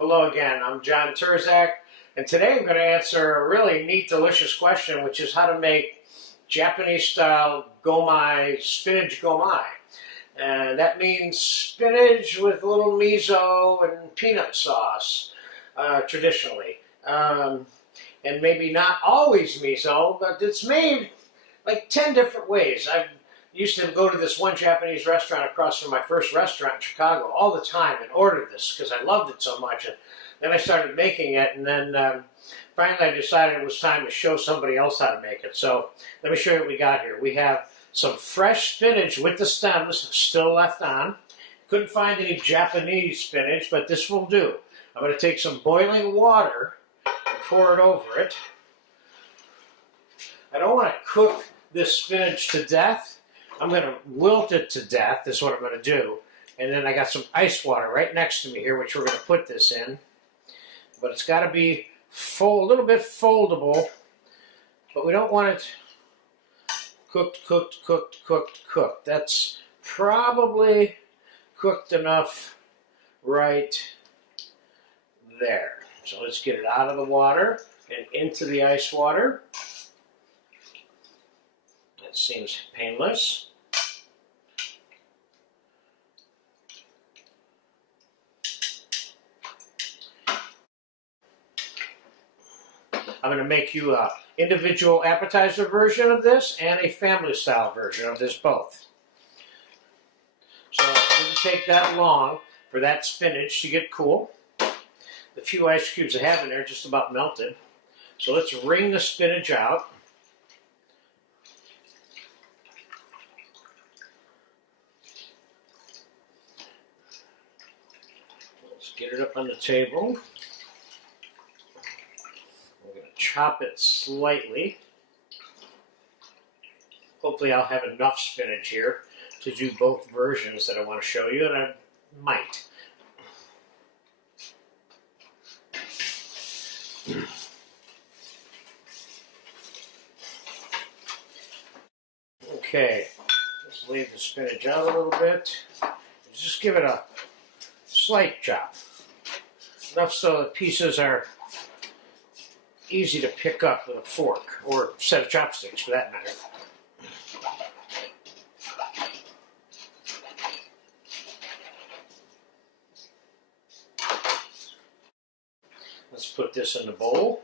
Hello again, I'm John Turzak, and today I'm going to answer a really neat, delicious question, which is how to make Japanese-style gomae, spinach gomae. And that means spinach with a little miso and peanut sauce, traditionally. And maybe not always miso, but it's made like 10 different ways. I used to go to this one Japanese restaurant across from my first restaurant in Chicago all the time and order this because I loved it so much. And then I started making it, and then finally I decided it was time to show somebody else how to make it. So let me show you what we got here. We have some fresh spinach with the stems still left on. Couldn't find any Japanese spinach, but this will do. I'm going to take some boiling water and pour it over it. I don't want to cook this spinach to death. I'm going to wilt it to death, is what I'm going to do. And then I got some ice water right next to me here, which we're going to put this in. But it's got to be a little bit foldable. But we don't want it cooked, cooked, cooked, cooked, cooked. That's probably cooked enough right there. So let's get it out of the water and into the ice water. That seems painless. I'm going to make you an individual appetizer version of this and a family style version of this both. So it didn't take that long for that spinach to get cool. The few ice cubes I have in there just about melted. So let's wring the spinach out. Let's get it up on the table. Chop it slightly. Hopefully I'll have enough spinach here to do both versions that I want to show you, and I might. Okay, let's leave the spinach out a little bit. Just give it a slight chop. Enough so the pieces are easy to pick up with a fork, or a set of chopsticks for that matter. Let's put this in the bowl.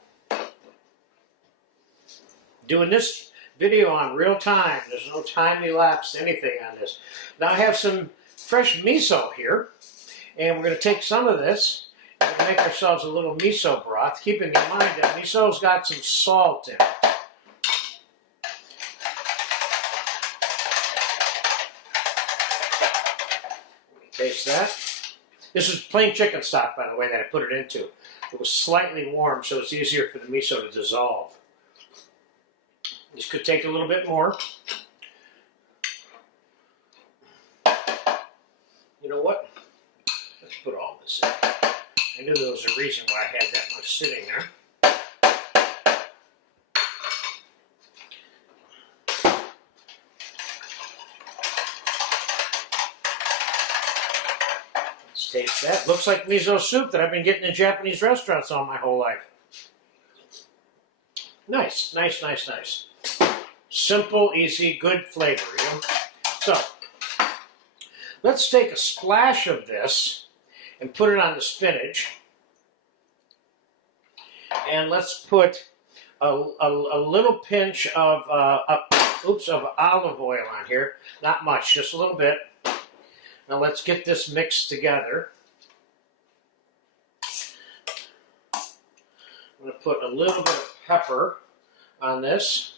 Doing this video on real time. There's no time elapsed, anything on this. Now I have some fresh miso here, and we're going to take some of this and make ourselves a little miso broth, keeping in mind that miso's got some salt in it. Taste that. This is plain chicken stock, by the way, that I put it into. It was slightly warm, so it's easier for the miso to dissolve. This could take a little bit more. You know what? Let's put all this in. I knew there was a reason why I had that much sitting there. Let's taste that. Looks like miso soup that I've been getting in Japanese restaurants all my whole life. Nice, nice, nice, nice. Simple, easy, good flavor, you know? So, let's take a splash of this and put it on the spinach. And let's put a little pinch of of olive oil on here. Not much, just a little bit. Now let's get this mixed together. I'm going to put a little bit of pepper on this.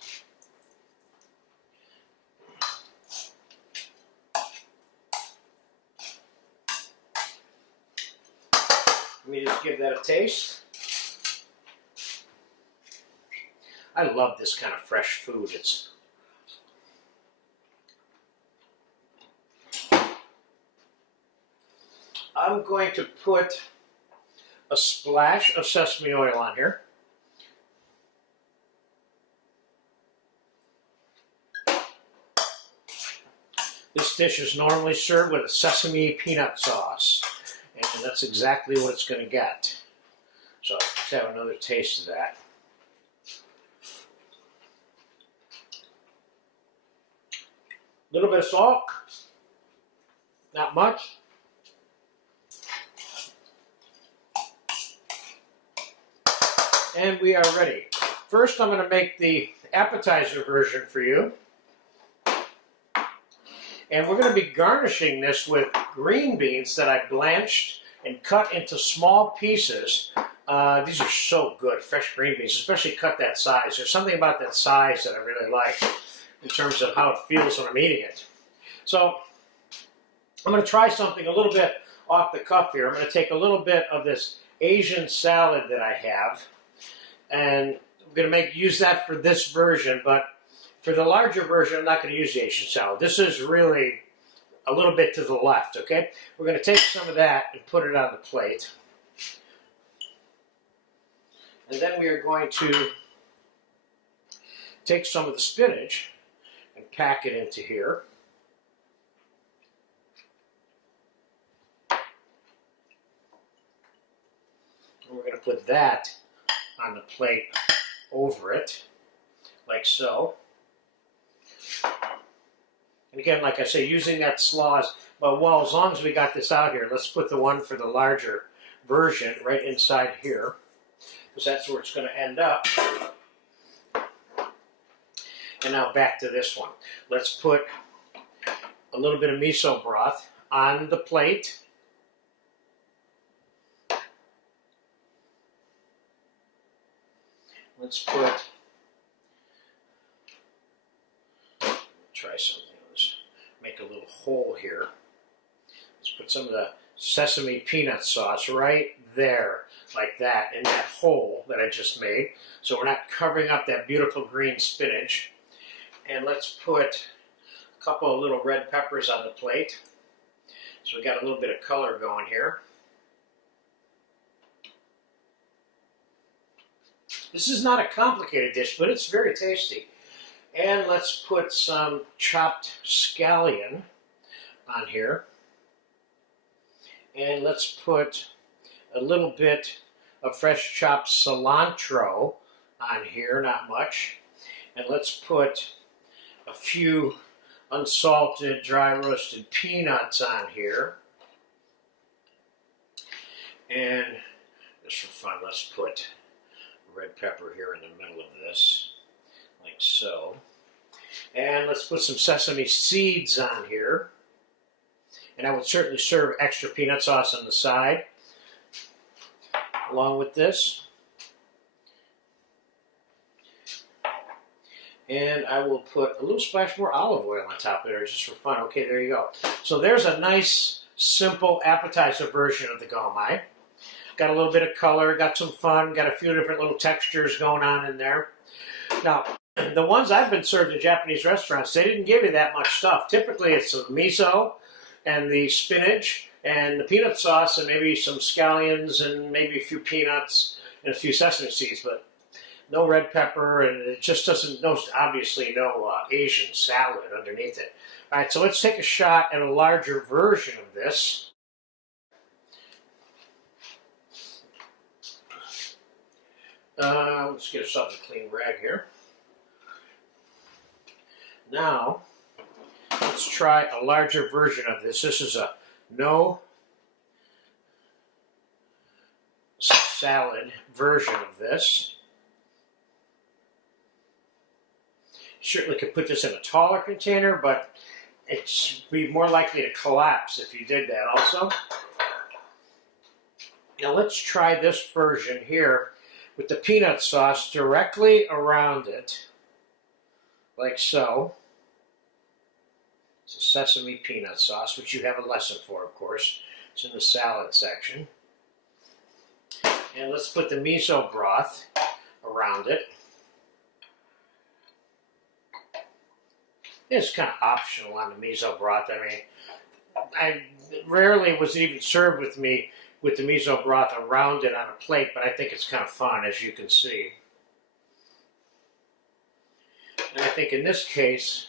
Let me just give that a taste. I love this kind of fresh food. I'm going to put a splash of sesame oil on here. This dish is normally served with a sesame peanut sauce. And that's exactly what it's going to get. So let's have another taste of that. A little bit of salt, not much. And we are ready. First, I'm going to make the appetizer version for you. And we're going to be garnishing this with green beans that I blanched and cut into small pieces. These are so good, fresh green beans, especially cut that size. There's something about that size that I really like in terms of how it feels when I'm eating it. So I'm going to try something a little bit off the cuff here. I'm going to take a little bit of this Asian salad that I have, and I'm going to use that for this version, but for the larger version, I'm not going to use the Asian salad. This is really a little bit to the left, okay? We're going to take some of that and put it on the plate. And then we are going to take some of the spinach and pack it into here. And we're going to put that on the plate over it, like so. And again, like I say, using that slaw, but well, as long as we got this out here, let's put the one for the larger version right inside here, because that's where it's going to end up. And now back to this one. Let's put a little bit of miso broth on the plate. Let's put, try something. Let's make a little hole here. Let's put some of the sesame peanut sauce right there, like that, in that hole that I just made. So we're not covering up that beautiful green spinach. And let's put a couple of little red peppers on the plate. So we got a little bit of color going here. This is not a complicated dish, but it's very tasty. And let's put some chopped scallion on here. And let's put a little bit of fresh chopped cilantro on here, not much. And let's put a few unsalted, dry roasted peanuts on here. And just for fun, let's put red pepper here in the middle of this, like so. And let's put some sesame seeds on here. And I would certainly serve extra peanut sauce on the side along with this. And I will put a little splash more olive oil on top there just for fun. Okay, there you go. So there's a nice, simple appetizer version of the Gomae. Got a little bit of color, got some fun, got a few different little textures going on in there. Now, the ones I've been served in Japanese restaurants, they didn't give you that much stuff. Typically, it's some miso and the spinach and the peanut sauce and maybe some scallions and maybe a few peanuts and a few sesame seeds, but no red pepper, and it just doesn't, obviously no Asian salad underneath it. All right, so let's take a shot at a larger version of this. Let's get ourselves a clean rag here. Now, let's try a larger version of this. This is a no salad version of this. Certainly could put this in a taller container, but it's be more likely to collapse if you did that also. Now let's try this version here with the peanut sauce directly around it, like so. It's a sesame peanut sauce, which you have a lesson for, of course. It's in the salad section. And let's put the miso broth around it. It's kind of optional on the miso broth. I mean, I rarely was it even served with me with the miso broth around it on a plate, but I think it's kind of fun, as you can see. And I think in this case,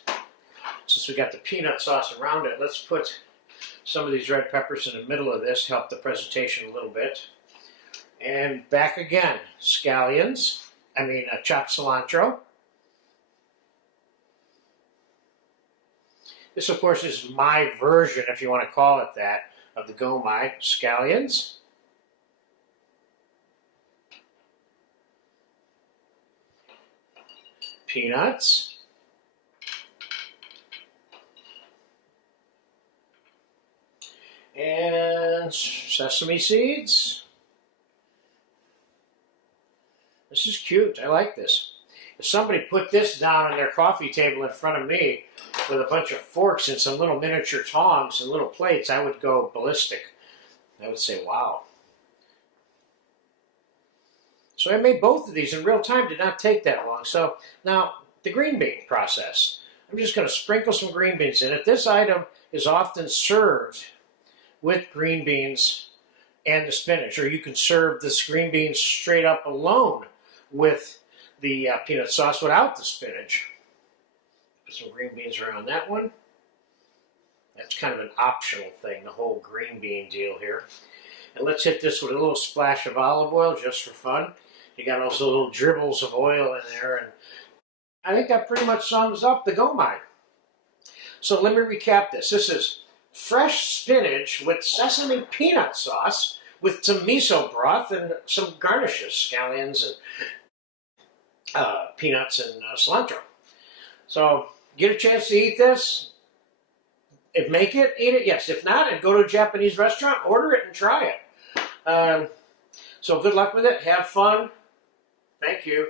since we got the peanut sauce around it, let's put Some of these red peppers in the middle of this help the presentation a little bit. And back again, scallions, chopped cilantro. This, of course, is my version, if you want to call it that, of the gomae. Scallions. Peanuts. And sesame seeds. This is cute. I like this. If somebody put this down on their coffee table in front of me with a bunch of forks and some little miniature tongs and little plates, I would go ballistic. I would say, wow. So I made both of these in real time. Did not take that long. So now the green bean process. I'm just going to sprinkle some green beans in it. This item is often served with green beans and the spinach, or you can serve this green beans straight up alone with the peanut sauce without the spinach. Put some green beans around that one. That's kind of an optional thing, the whole green bean deal here. And let's hit this with a little splash of olive oil just for fun. You got those little dribbles of oil in there, and I think that pretty much sums up the gomae. So let me recap this. This is fresh spinach with sesame peanut sauce with some miso broth and some garnishes, scallions and peanuts and cilantro. So get a chance to eat this. If make it, eat it. Yes. If not, and go to a Japanese restaurant, order it and try it. So good luck with it. Have fun. Thank you.